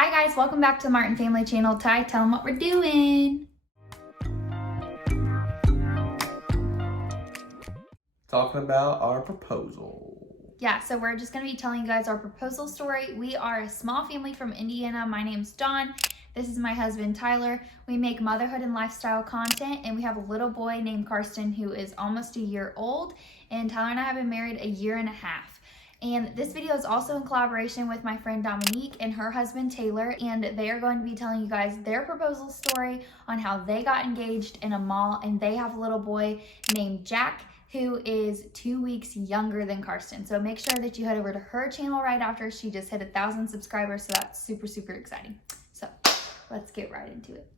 Hi guys, welcome back to the Martin Family channel. Ty, tell them what we're doing. Talking about our proposal. Yeah, so we're just going to be telling you guys our proposal story. We are a small family from Indiana. My name's Dawn. This is my husband, Tyler. We make motherhood and lifestyle content, and we have a little boy named Karsten who is almost a year old, and Tyler and I have been married a year and a half. And this video is also in collaboration with my friend Dominique and her husband Taylor, and they are going to be telling you guys their proposal story on how they got engaged in a mall, and they have a little boy named Jack who is 2 weeks younger than Karsten. So make sure that you head over to her channel right after. She just hit 1,000 subscribers, so that's super, super exciting. So let's get right into it.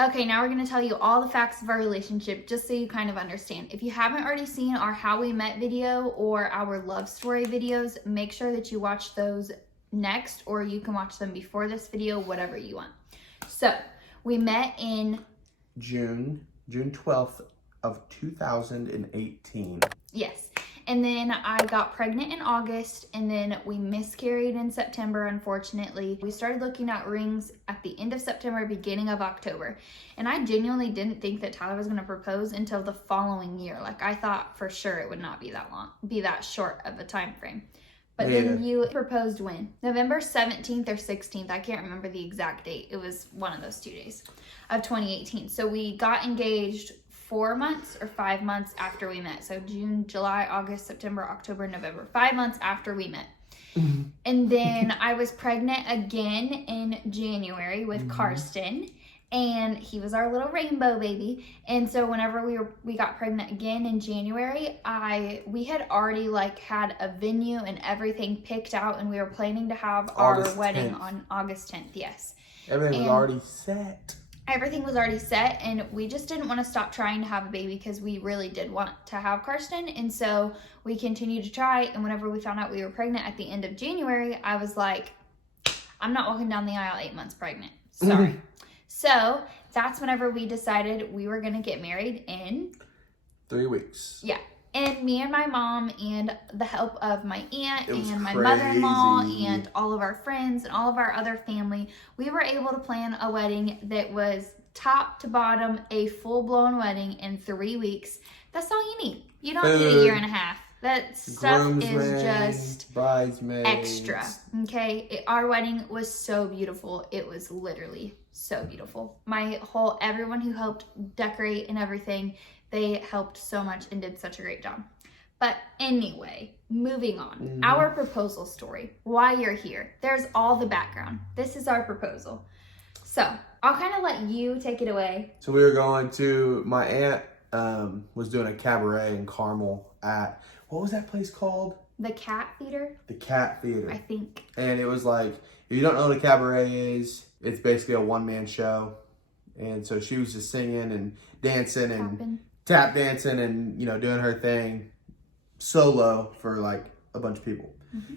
Okay, now we're going to tell you all the facts of our relationship just so you kind of understand. If you haven't already seen our How We Met video or our love story videos, make sure that you watch those next, or you can watch them before this video, whatever you want. So we met in June 12th of 2018. Yes. And then I got pregnant in August, and then we miscarried in September, unfortunately. We started looking at rings at the end of September, beginning of October. And I genuinely didn't think that Tyler was gonna propose until the following year. Like, I thought for sure it would not be that long, be that short of a time frame. But then you proposed when? November 17th or 16th. I can't remember the exact date. It was one of those 2 days of 2018. So we got engaged 4 months or 5 months after we met. So June, July, August, September, October, November. 5 months after we met. And then I was pregnant again in January with Karsten. And he was our little rainbow baby. And so whenever we got pregnant again in January, we had already had a venue and everything picked out, and we were planning to have our wedding on August 10th. Yes. Everything was already set. Everything was already set, and we just didn't want to stop trying to have a baby because we really did want to have Karsten. And so we continued to try, and whenever we found out we were pregnant at the end of January, I was like, I'm not walking down the aisle 8 months pregnant. Sorry. So that's whenever we decided we were going to get married in 3 weeks. Yeah. And me and my mom, and the help of my aunt and my mother-in-law and all of our friends and all of our other family, we were able to plan a wedding that was top to bottom, a full-blown wedding in 3 weeks. That's all you need. You don't need a year and a half. That stuff is just bridesmaids, extra. Okay, our wedding was so beautiful. It was literally so beautiful. Everyone who helped decorate and everything, they helped so much and did such a great job. But anyway, moving on. Our proposal story, why you're here. There's all the background. This is our proposal. So I'll kind of let you take it away. So we were going to, my aunt was doing a cabaret in Carmel at, what was that place called? The Cat Theater? The Cat Theater. I think. And it was like, if you don't know what a cabaret is, it's basically a one-man show. And so she was just singing and dancing and tap dancing and, doing her thing solo for a bunch of people.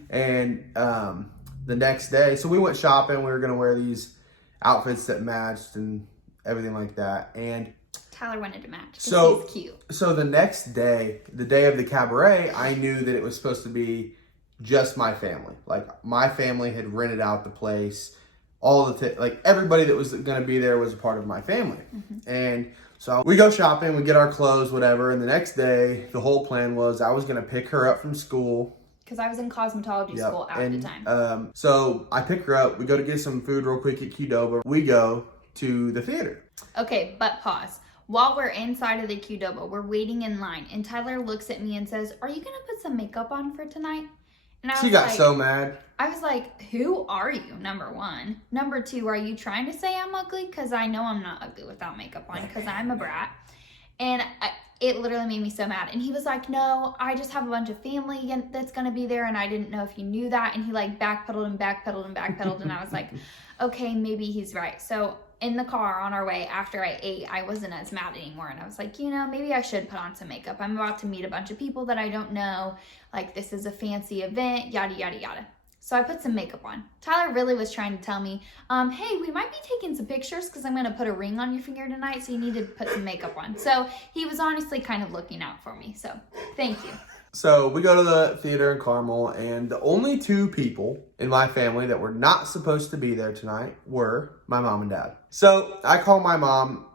And the next day, so we went shopping. We were going to wear these outfits that matched and everything like that. And Tyler wanted to match because he's cute. So the next day, the day of the cabaret, I knew that it was supposed to be just my family. My family had rented out the place. Everybody that was going to be there was a part of my family. And so we go shopping, we get our clothes, whatever. And the next day, the whole plan was I was going to pick her up from school. Because I was in cosmetology school at the time. So I pick her up. We go to get some food real quick at KEABABIES. We go to the theater. Okay, but pause. While we're inside of the KEABABIES, we're waiting in line. And Tyler looks at me and says, "Are you going to put some makeup on for tonight?" And She got so mad. I was like, who are you, number one? Number two, are you trying to say I'm ugly? Because I know I'm not ugly without makeup on, because I'm a brat. And it literally made me so mad. And he was like, no, I just have a bunch of family that's going to be there, and I didn't know if you knew that. And he backpedaled and backpedaled and backpedaled. And I was like, okay, maybe he's right. So in the car on our way after I ate, I wasn't as mad anymore. And I was like, maybe I should put on some makeup. I'm about to meet a bunch of people that I don't know. This is a fancy event, yada, yada, yada. So I put some makeup on. Tyler really was trying to tell me, hey, we might be taking some pictures because I'm going to put a ring on your finger tonight, so you need to put some makeup on. So he was honestly kind of looking out for me. So thank you. So we go to the theater in Carmel, and the only two people in my family that were not supposed to be there tonight were my mom and dad. So I call my mom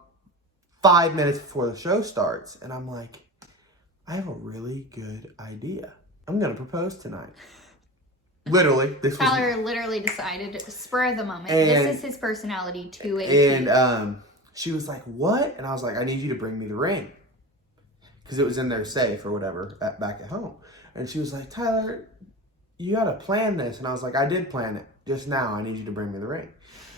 5 minutes before the show starts, and I'm like, I have a really good idea. I'm going to propose tonight. Literally. Tyler literally decided, spur of the moment, this is his personality to a T. And she was like, what? And I was like, I need you to bring me the ring. Because it was in their safe or whatever back at home. And she was like, Tyler, you got to plan this. And I was like, I did plan it. Just now, I need you to bring me the ring.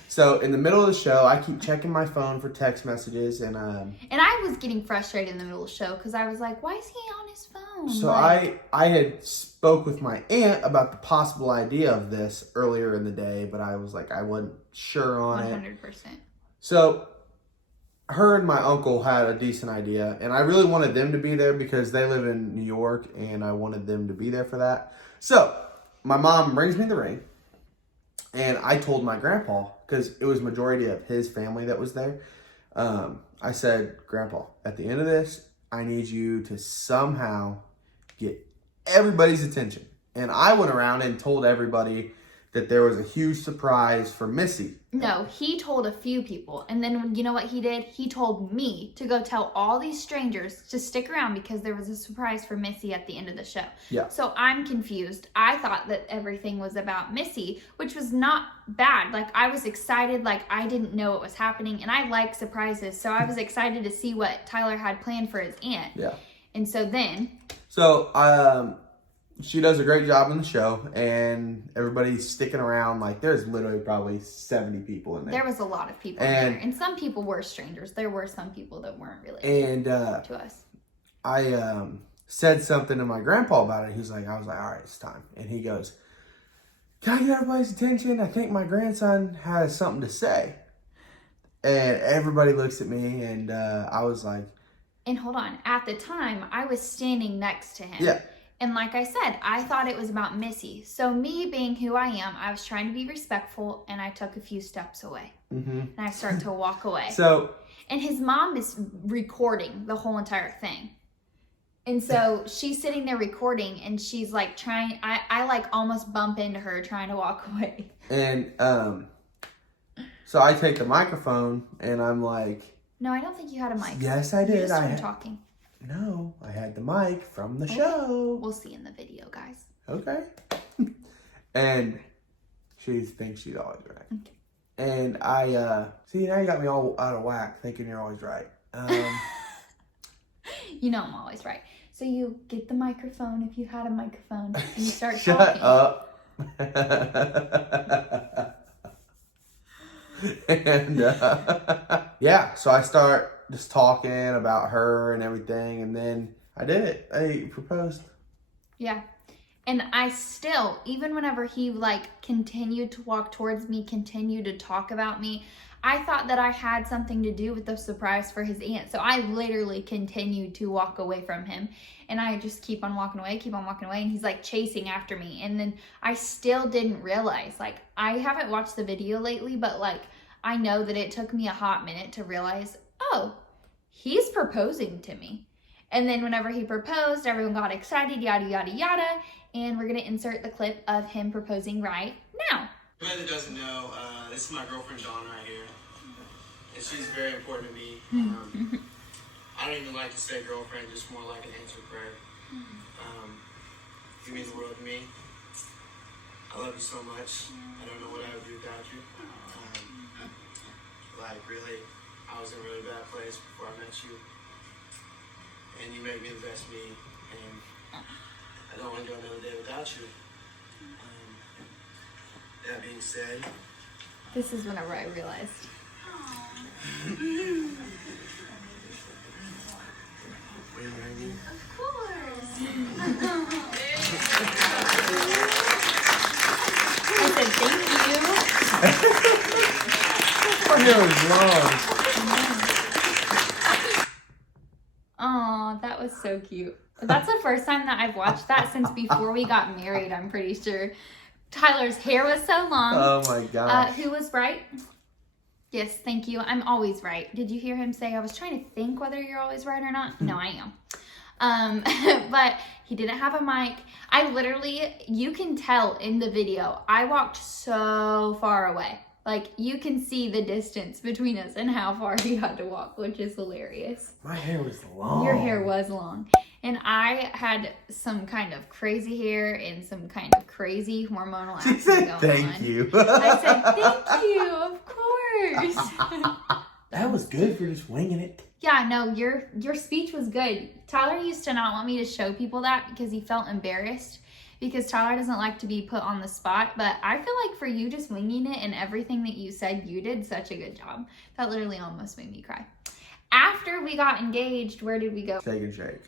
So in the middle of the show, I keep checking my phone for text messages. And I was getting frustrated in the middle of the show because I was like, why is he on his phone? So I had spoke with my aunt about the possible idea of this earlier in the day. But I was like, I wasn't sure on 100%. it. So her and my uncle had a decent idea, and I really wanted them to be there because they live in New York, and I wanted them to be there for that. So my mom brings me the ring, and I told my grandpa, because it was majority of his family that was there. I said, Grandpa, at the end of this, I need you to somehow get everybody's attention. And I went around and told everybody that there was a huge surprise for Missy. No, he told a few people. And then you know what he did? He told me to go tell all these strangers to stick around because there was a surprise for Missy at the end of the show. Yeah. So I'm confused. I thought that everything was about Missy, which was not bad. Like, I was excited. Like, I didn't know what was happening. And I like surprises. So I was excited to see what Tyler had planned for his aunt. Yeah. And so then... she does a great job in the show, and everybody's sticking around. Like, there's literally probably 70 people in there. There was a lot of people in there, and some people were strangers. There were some people that weren't related to us. I said something to my grandpa about it. I was like, all right, it's time. And he goes, can I get everybody's attention? I think my grandson has something to say. And everybody looks at me, and I was like... And hold on. At the time, I was standing next to him. Yeah. And like I said, I thought it was about Missy. So me being who I am, I was trying to be respectful, and I took a few steps away. Mm-hmm. And I started to walk away. And his mom is recording the whole entire thing. And so she's sitting there recording, and she's like trying, I like almost bump into her trying to walk away. And so I take the microphone, and I'm like... No, I don't think you had a mic. Yes, I did. You just started talking. No, I had the mic from the show. We'll see in the video, guys. Okay. And she thinks she's always right. Okay. And I, see, now you got me all out of whack thinking you're always right. You know I'm always right. So you get the microphone if you had a microphone and you start Shut talking. up. And, yeah, so I start just talking about her and everything, and then I did it. I proposed. Yeah. And I still, even whenever he like continued to walk towards me, continued to talk about me, I thought that I had something to do with the surprise for his aunt. So I literally continued to walk away from him, and I just keep on walking away, and he's like chasing after me. And then I still didn't realize, like, I haven't watched the video lately, but like, I know that it took me a hot minute to realize, oh, he's proposing to me. And then whenever he proposed, everyone got excited, yada, yada, yada. And we're going to insert the clip of him proposing right now. Anybody that doesn't know, this is my girlfriend Dawn right here. And she's very important to me. I don't even like to say girlfriend, just more like an answered prayer. You mean the world to me. I love you so much. I don't know what I would do without you. Like, really, I was in a really bad place before I met you. And you made me the best me. And I don't want to go another day without you. That being said... This is whenever I realized. Will you marry me? Of course. I said thank you. Oh, that was so cute. That's the first time that I've watched that since before we got married, I'm pretty sure. Tyler's hair was so long. Oh my gosh. Who was right? Yes, thank you. I'm always right. Did you hear him say, I was trying to think whether you're always right or not? No, I am. But he didn't have a mic. I literally, you can tell in the video, I walked so far away. Like, you can see the distance between us and how far he had to walk, which is hilarious. My hair was long. Your hair was long. And I had some kind of crazy hair and some kind of crazy hormonal acne going on. Thank you. I said, thank you, of course. That was good for just winging it. Yeah, no, your speech was good. Tyler used to not want me to show people that because he felt embarrassed. Because Tyler doesn't like to be put on the spot. But I feel like for you just winging it and everything that you said, you did such a good job. That literally almost made me cry. After we got engaged, where did we go? Shake and shake.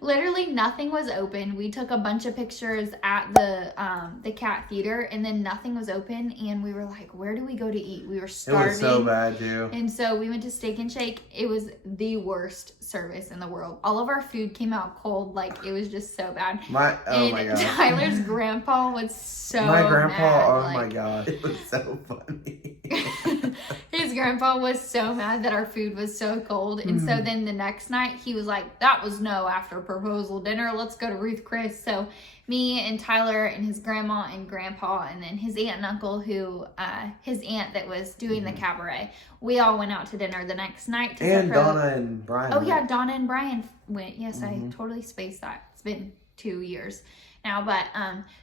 Literally nothing was open. We took a bunch of pictures at the cat theater, and then nothing was open, and we were like, where do we go to eat? We were starving. It was so bad, too. And so we went to Steak and Shake. It was the worst service in the world. All of our food came out cold. Like, it was just so bad. My God. Tyler's grandpa was so My grandpa, mad. oh my God. It was so funny. His grandpa was so mad that our food was so cold. And so then the next night, he was like, that was no after proposal dinner. Let's go to Ruth Chris. So me and Tyler and his grandma and grandpa and then his aunt and uncle his aunt that was doing the cabaret, we all went out to dinner the next night. And Donna and Brian. Oh yeah, Donna and Brian went. Yes, I totally spaced that. It's been 2 years now. But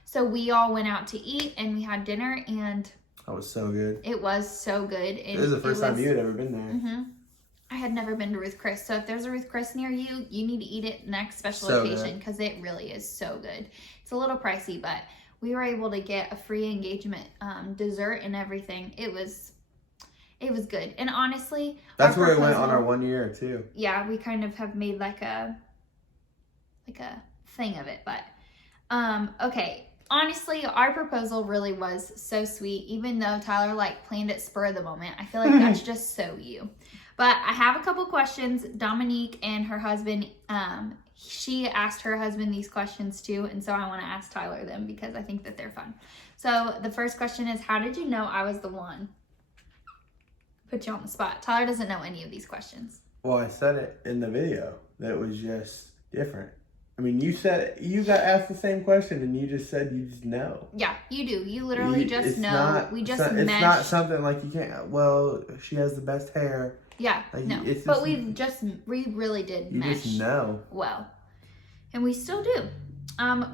so we all went out to eat and we had dinner and that was so good. it was so good. And it was the first time you had ever been there. I had never been to Ruth Chris, so if there's a Ruth Chris near you, you need to eat it next special So occasion because it really is so good. It's a little pricey, but we were able to get a free engagement dessert and everything. It was good, and honestly, that's where we went on our 1 year too. Yeah, we kind of have made like a thing of it, but okay. Honestly, our proposal really was so sweet, even though Tyler like planned it spur of the moment. I feel like that's just so you. But I have a couple questions. Dominique and her husband, she asked her husband these questions too, and so I want to ask Tyler them because I think that they're fun. So the first question is, how did you know I was the one? Put you on the spot. Tyler doesn't know any of these questions. Well, I said it in the video that it was just different. I mean, you said you got asked the same question and you just said you just know. Yeah, you do. You literally just know. Not, we just it's mesh. not something like you can't, well, she has the best hair. Yeah, like, no. It's but just, we really did you mesh. You just know. Well, and we still do.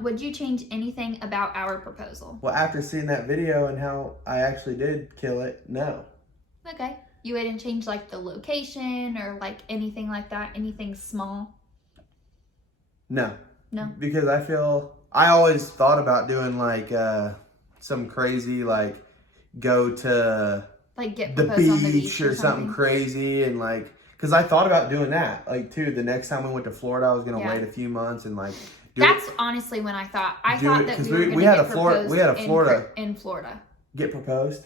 Would you change anything about our proposal? Well, after seeing that video and how I actually did kill it, no. Okay. You wouldn't change like the location or like anything like that? Anything small? No. No? Because I always thought about doing like some crazy like go to like get the proposed on the beach or something crazy and like, because I thought about doing that. Like too, the next time we went to Florida, I was going to wait a few months and like That's honestly when I thought that we were going to get proposed in Florida. Get proposed?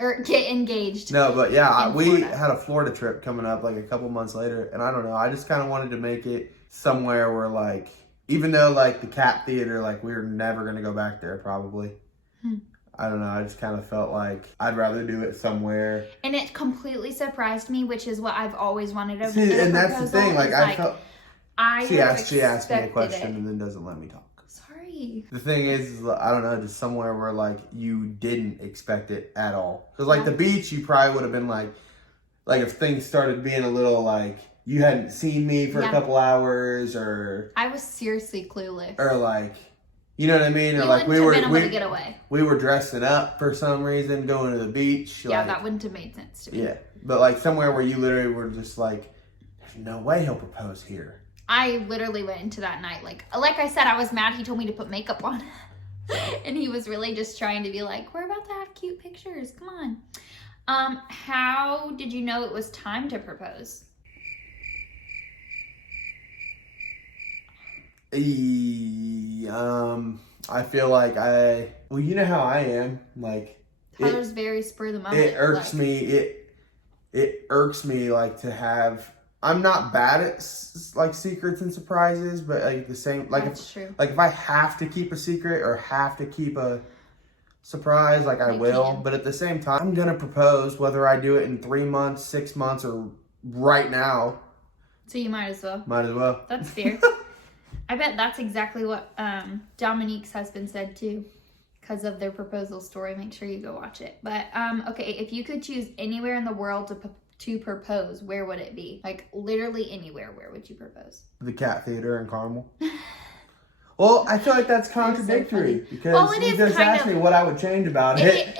Or get engaged. No, but yeah, we had a Florida trip coming up like a couple months later. And I don't know, I just kind of wanted to make it somewhere where like, even though like the cat theater, like we were never going to go back there probably. I don't know, I just kind of felt like I'd rather do it somewhere. And it completely surprised me, which is what I've always wanted to do. And that's the thing, like I felt... She asked me a question and then doesn't let me talk. Sorry. The thing is, I don't know, just somewhere where like you didn't expect it at all. Because like the beach, you probably would have been like if things started being a little like you hadn't seen me for a couple hours or... I was seriously clueless. Or like, you know what I mean? Or like we were get away. We were dressing up for some reason, going to the beach. Yeah, like, that wouldn't have made sense to me. Yeah, but like somewhere where you literally were just like, there's no way he'll propose here. I literally went into that night like I said, I was mad he told me to put makeup on. And he was really just trying to be like, we're about to have cute pictures, come on. How did you know it was time to propose? I feel like well, you know how I am, like Tyler's very spur of the moment. It irks me. It irks me like to have. I'm not bad at like secrets and surprises, but like the same, like that's true. Like if I have to keep a secret or have to keep a surprise, like I will. But at the same time, I'm gonna propose whether I do it in 3 months, 6 months, or right now. So you might as well. Might as well. That's fair. I bet that's exactly what Dominique's husband said too, because of their proposal story. Make sure you go watch it. But okay, if you could choose anywhere in the world to propose, where would it be? Like literally anywhere, where would you propose? The Cat Theater in Carmel. Well, I feel like that's contradictory because you just asked me what I would change about it.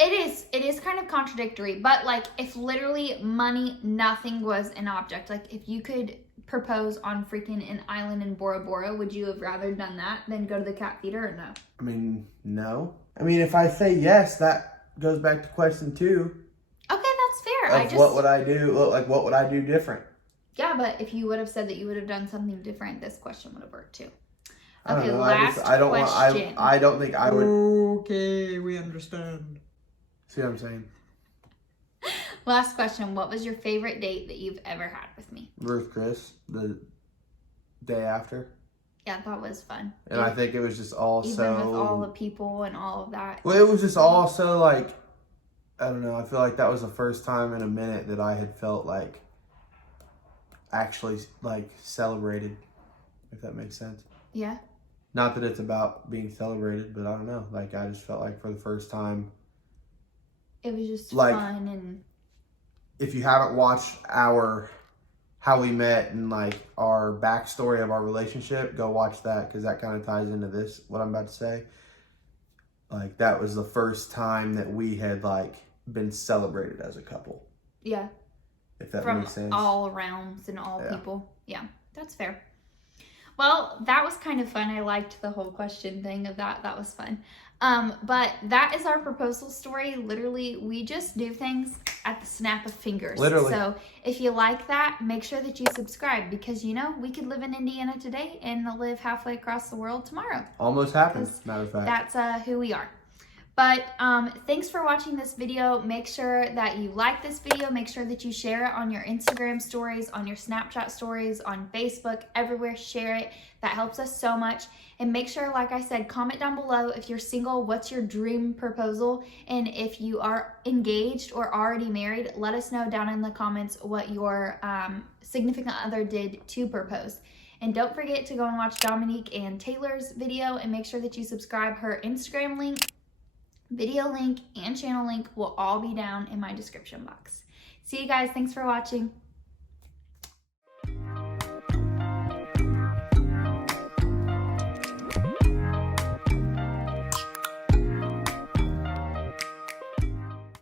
It is kind of contradictory, but like if literally money, nothing was an object. Like if you could propose on freaking an island in Bora Bora, would you have rather done that than go to the Cat Theater or no? I mean, no. I mean, if I say yes, that goes back to question 2. Okay, that's fair. What would I do? Like, what would I do different? Yeah, but if you would have said that you would have done something different, this question would have worked too. Okay, last question. I don't think I would. Okay, we understand. See what I'm saying? Last question. What was your favorite date that you've ever had with me? Ruth Chris, the day after. Yeah, that was fun. And I think it was just all even so... with all the people and all of that. Well, it was just all so like, I don't know. I feel like that was the first time in a minute that I had felt like actually like celebrated, if that makes sense. Yeah. Not that it's about being celebrated, but I don't know. Like, I just felt like for the first time... It was just like, fun. And if you haven't watched how we met and like our backstory of our relationship, go watch that because that kind of ties into this, what I'm about to say. Like, that was the first time that we had like been celebrated as a couple. Yeah. If that from makes sense. all realms and all people. Yeah, that's fair. Well, that was kind of fun. I liked the whole question thing of that. That was fun. But that is our proposal story. Literally, we just do things at the snap of fingers. Literally. So if you like that, make sure that you subscribe because, you know, we could live in Indiana today and live halfway across the world tomorrow. Almost happened, matter of fact. That's who we are. But thanks for watching this video. Make sure that you like this video. Make sure that you share it on your Instagram stories, on your Snapchat stories, on Facebook, everywhere. Share it. That helps us so much. And make sure, like I said, comment down below if you're single, what's your dream proposal? And if you are engaged or already married, let us know down in the comments what your significant other did to propose. And don't forget to go and watch Dominique and Taylor's video and make sure that you subscribe. Her Instagram link, video link, and channel link will all be down in my description box. See you guys. Thanks for watching.